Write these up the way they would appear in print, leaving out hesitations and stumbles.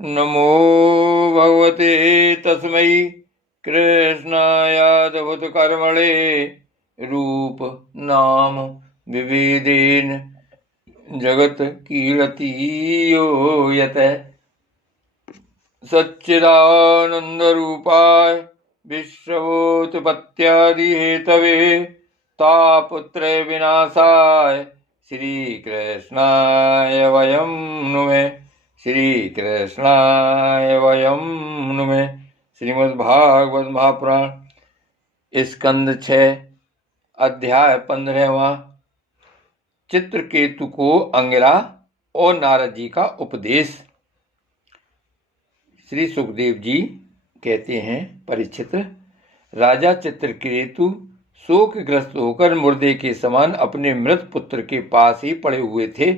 नमो भगवते तस्मै कृष्णायादभूतकर्मणे रूप नाम विविधेन जगत कीर्ति यो यतः सच्चिदानन्दरूपाय विश्वोत्पत्त्यादिहेतवे तापत्रय विनाशाय श्रीकृष्णाय वयं नुमः। श्रीकृष्णाय वयं नुमः। श्रीमद्भागवत महापुराण स्कंद 6 अध्याय 15वां। चित्रकेतु को अंगिरा और नारद जी का उपदेश। श्री सुखदेव जी कहते हैं, परीक्षित, राजा चित्रकेतु शोकग्रस्त होकर मुर्दे के समान अपने मृत पुत्र के पास ही पड़े हुए थे।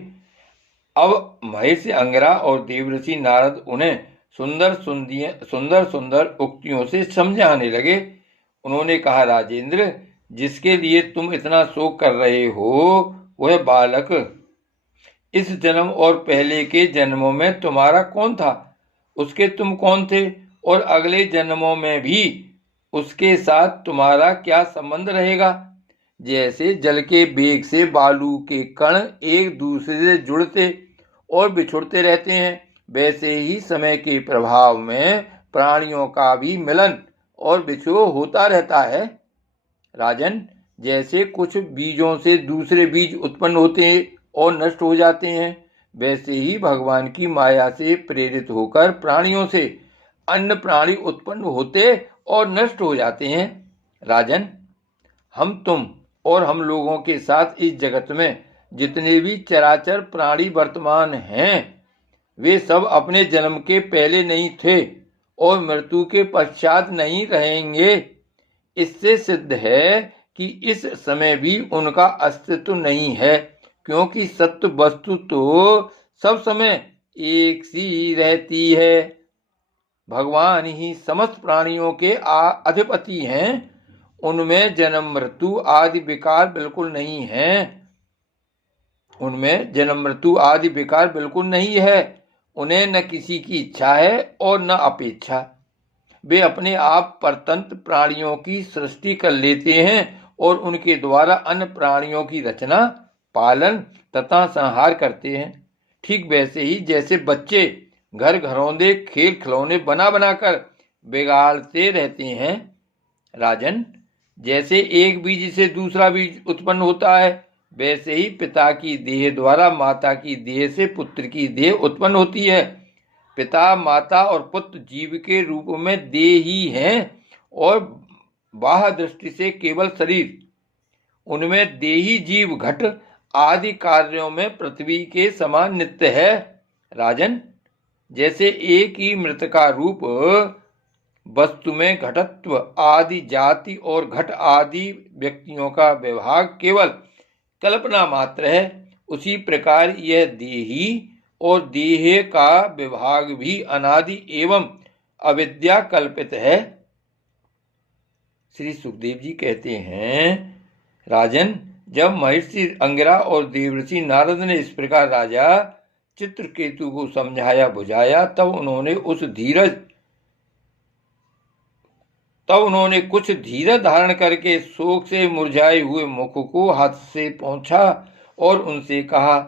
अब महर्षि अंगिरा और देवर्षि नारद उन्हें सुंदर सुंदर उक्तियों से समझाने लगे। उन्होंने कहा, राजेंद्र, जिसके लिए तुम इतना शोक कर रहे हो वह बालक इस जन्म और पहले के जन्मों में तुम्हारा कौन था, उसके तुम कौन थे, और अगले जन्मों में भी उसके साथ तुम्हारा क्या संबंध रहेगा। जैसे जल के वेग से बालू के कण एक दूसरे से जुड़ते और बिछुड़ते रहते हैं, वैसे ही समय के प्रभाव में प्राणियों का भी मिलन और बिछोह होता रहता है। राजन, जैसे कुछ बीजों से दूसरे बीज उत्पन्न होते और नष्ट हो जाते हैं, वैसे ही भगवान की माया से प्रेरित होकर प्राणियों से अन्य प्राणी उत्पन्न होते और नष्ट हो जाते हैं। राजन, हम तुम और हम लोगों के साथ इस जगत में जितने भी चराचर प्राणी वर्तमान हैं, वे सब अपने जन्म के पहले नहीं थे और मृत्यु के पश्चात नहीं रहेंगे। इससे सिद्ध है कि इस समय भी उनका अस्तित्व नहीं है, क्योंकि सत्य वस्तु तो सब समय एक सी रहती है। भगवान ही समस्त प्राणियों के अधिपति हैं। उनमें जन्म मृत्यु आदि विकार बिल्कुल नहीं है। उनमें जन्म मृत्यु आदि विकार बिल्कुल नहीं है। उन्हें न किसी की इच्छा है और न अपेक्षा। वे अपने आप परतंत्र प्राणियों की सृष्टि कर लेते हैं और उनके द्वारा अन्य प्राणियों की रचना, पालन तथा संहार करते हैं। ठीक वैसे ही जैसे बच्चे घर घरौंदे खेल खिलौने बना बनाकर बिगाड़ते रहते हैं। राजन, जैसे एक बीज से दूसरा बीज उत्पन्न होता है, वैसे ही पिता की देह द्वारा माता की देह से पुत्र की देह उत्पन्न होती है। पिता, माता और पुत्र जीव के रूप में देह ही हैं और बाह्य दृष्टि से केवल शरीर। उनमें देही जीव घट आदि कार्यों में पृथ्वी के समान नित्य है। राजन, जैसे एक ही मृत का रूप वस्तु में घटत्व आदि जाति और घट आदि व्यक्तियों का विभाग केवल कल्पना मात्र है, उसी प्रकार यह देही और देह का विभाग भी अनादि एवं अविद्या कल्पित है। श्री सुखदेव जी कहते हैं, राजन, जब महर्षि अंगिरा और देवर्षि नारद ने इस प्रकार राजा चित्रकेतु को समझाया बुझाया, तब उन्होंने कुछ धीरज धारण करके शोक से मुरझाए हुए मुख को हाथ से पोंछा और उनसे कहा।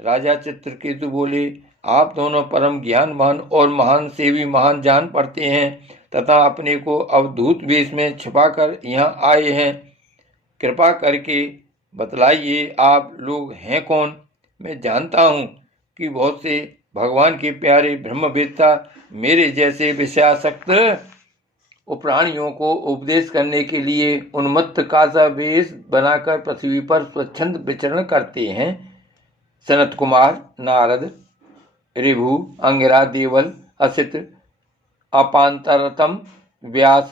राजा चित्रकेतु बोले, आप दोनों परम ज्ञानवान और महान से भी महान जान पड़ते हैं तथा अपने को अवधूत वेश में छिपाकर यहाँ आए हैं। कृपा करके बतलाइए, आप लोग हैं कौन। मैं जानता हूँ कि बहुत से भगवान के प्यारे ब्रह्मवेत्ता मेरे जैसे विषयासक्त प्राणियों को उपदेश करने के लिए उन्मत्त कासा वेश बनाकर पृथ्वी पर स्वच्छंद विचरण करते हैं। सनत कुमार, नारद, ऋभु, अंगिरा, देवल, असित, अपांतरतम, व्यास,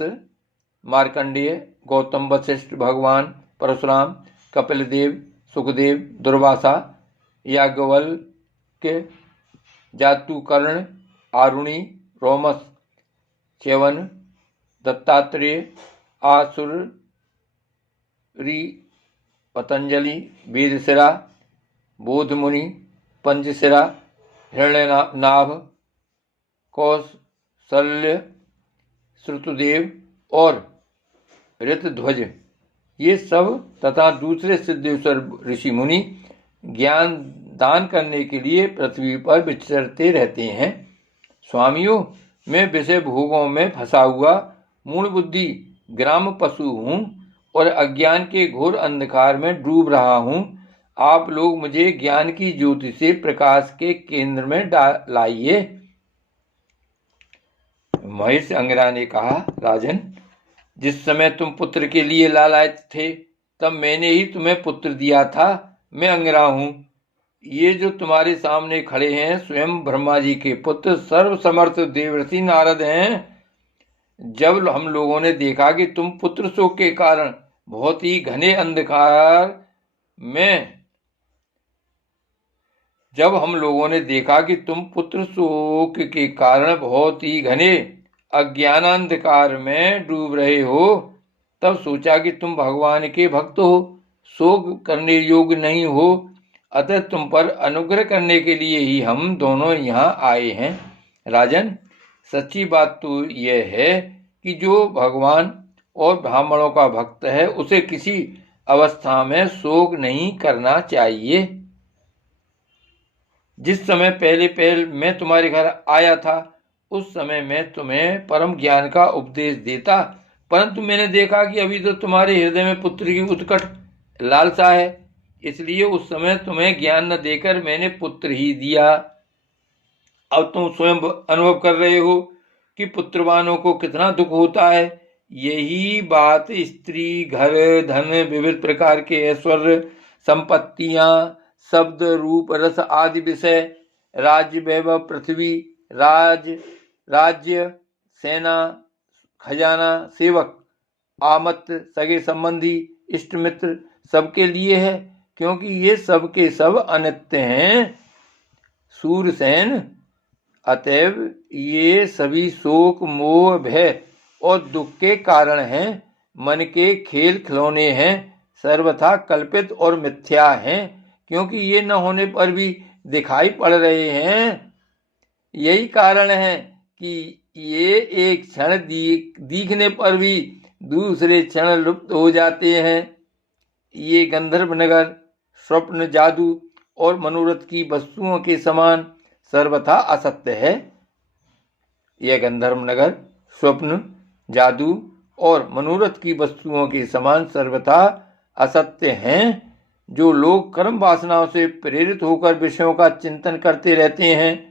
मार्कंडेय, गौतम, वशिष्ठ, भगवान परशुराम, कपिल देव, सुखदेव, दुर्वासा, याज्ञवल्क्य, जातुकर्ण, आरुणि, रोमस, च्यवन, दत्तात्रेय, आसुरी, पतंजलि, वेदशिरा, बोधमुनि, पंचशिरा, हिरण्यनाभ, कौशल्य, श्रुतदेव और ऋतध्वज ये सब तथा दूसरे सिद्धेश्वर ऋषि मुनि ज्ञान दान करने के लिए पृथ्वी पर विचरते रहते हैं। स्वामियों, मैं विषय भोगों में फंसा हुआ मूढ़ बुद्धि ग्राम पशु हूँ और अज्ञान के घोर अंधकार में डूब रहा हूँ। आप लोग मुझे ज्ञान की ज्योति से प्रकाश के केंद्र में लाइए। महेश अंगिरा ने कहा, राजन, जिस समय तुम पुत्र के लिए लालायित थे तब मैंने ही तुम्हें पुत्र दिया था। मैं अंगिरा हूँ। ये जो तुम्हारे सामने खड़े हैं स्वयं ब्रह्मा जी के पुत्र सर्वसमर्थ देवर्षि नारद हैं। जब हम लोगों ने देखा कि तुम पुत्र शोक के कारण बहुत ही घने अंधकार में जब हम लोगों ने देखा कि तुम पुत्र शोक के कारण बहुत ही घने अज्ञानांधकार में डूब रहे हो, तब सोचा कि तुम भगवान के भक्त हो, शोक करने योग्य नहीं हो, अतः तुम पर अनुग्रह करने के लिए ही हम दोनों यहाँ आए हैं। राजन, सच्ची बात तो यह है कि जो भगवान और ब्राह्मणों का भक्त है उसे किसी अवस्था में शोक नहीं करना चाहिए। जिस समय पहले मैं तुम्हारे घर आया था उस समय मैं तुम्हें परम ज्ञान का उपदेश देता, परंतु मैंने देखा कि अभी तो तुम्हारे हृदय में पुत्र की उत्कट लालसा है, इसलिए उस समय तुम्हें ज्ञान न देकर मैंने पुत्र ही दिया। अब तुम स्वयं अनुभव कर रहे हो कि पुत्रवानों को कितना दुख होता है। यही बात स्त्री, घर, धन, विविध प्रकार के ऐश्वर्य, संपत्तियां, शब्द, रूप, रस आदि विषय, राज्य, वैभव, पृथ्वी, राज्य, सेना, खजाना, सेवक, आमत, सगे संबंधी, इष्ट मित्र सबके लिए है, क्योंकि ये सब के सब अनित्य हैं। सूरसेन, अतएव ये सभी शोक, मोह, भय और दुख के कारण हैं, मन के खेल खिलौने हैं, सर्वथा कल्पित और मिथ्या हैं, क्योंकि ये न होने पर भी दिखाई पड़ रहे हैं। यही कारण है कि ये एक क्षण दिखने पर भी दूसरे क्षण लुप्त हो जाते हैं। ये गंधर्व नगर स्वप्न, जादू और मनोरथ की वस्तुओं के समान सर्वथा असत्य है। यह गंधर्व नगर स्वप्न, जादू और मनोरथ की वस्तुओं के समान सर्वथा असत्य हैं। जो लोग कर्म वासनाओं से प्रेरित होकर विषयों का चिंतन करते रहते हैं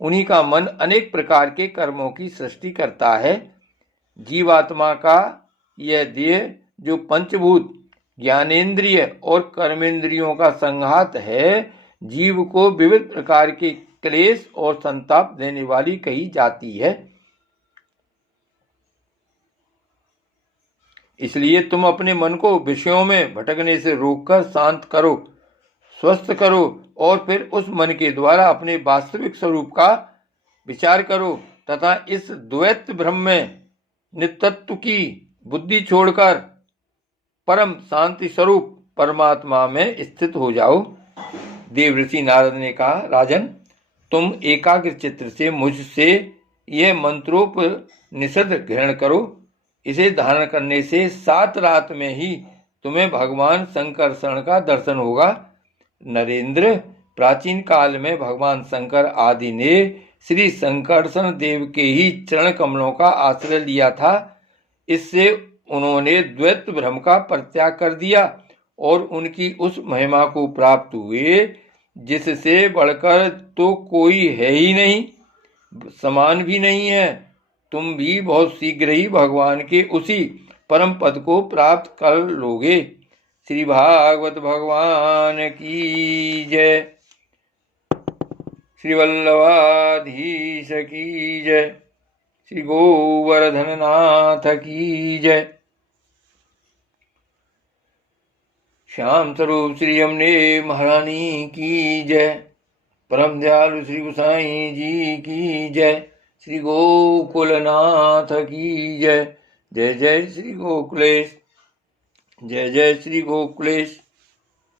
उन्हीं का मन अनेक प्रकार के कर्मों की सृष्टि करता है। जीवात्मा का यह देह जो पंचभूत, ज्ञानेंद्रिय और कर्मेंद्रियों का संघात है, जीव को विविध प्रकार के क्लेश और संताप देने वाली कही जाती है। इसलिए तुम अपने मन को विषयों में भटकने से रोककर शांत करो, स्वस्थ करो और फिर उस मन के द्वारा अपने वास्तविक स्वरूप का विचार करो तथा इस द्वैत ब्रह्म में नित्यत्व की बुद्धि छोड़कर परम शांति स्वरूप परमात्मा में स्थित हो जाओ। देवर्षि नारद ने कहा, राजन, तुम एकाग्र चित्त से मुझसे यह मंत्रोपनिषद ग्रहण करो। इसे धारण करने से 7 रात में ही तुम्हें भगवान शंकरषण का दर्शन होगा। नरेंद्र, प्राचीन काल में भगवान शंकर आदि ने श्री शंकरषण देव के ही चरण कमलों का आश्रय लिया था। इससे उन्होंने द्वैत भ्रम का परित्याग कर दिया और उनकी उस महिमा को प्राप्त हुए जिससे बढ़कर तो कोई है ही नहीं, समान भी नहीं है। तुम भी बहुत शीघ्र ही भगवान के उसी परम पद को प्राप्त कर लोगे। श्री भागवत भगवान की जय। श्री वल्लभाधीश की जय। श्री गोवर्धन नाथ की जय। श्याम स्वरूप श्री यमुने महारानी की जय। परम दयालु श्री गोसाई जी की जय। श्री गोकुलनाथ की जय। जय जय श्री गोकुलेश। जय जय श्री गोकुलेश।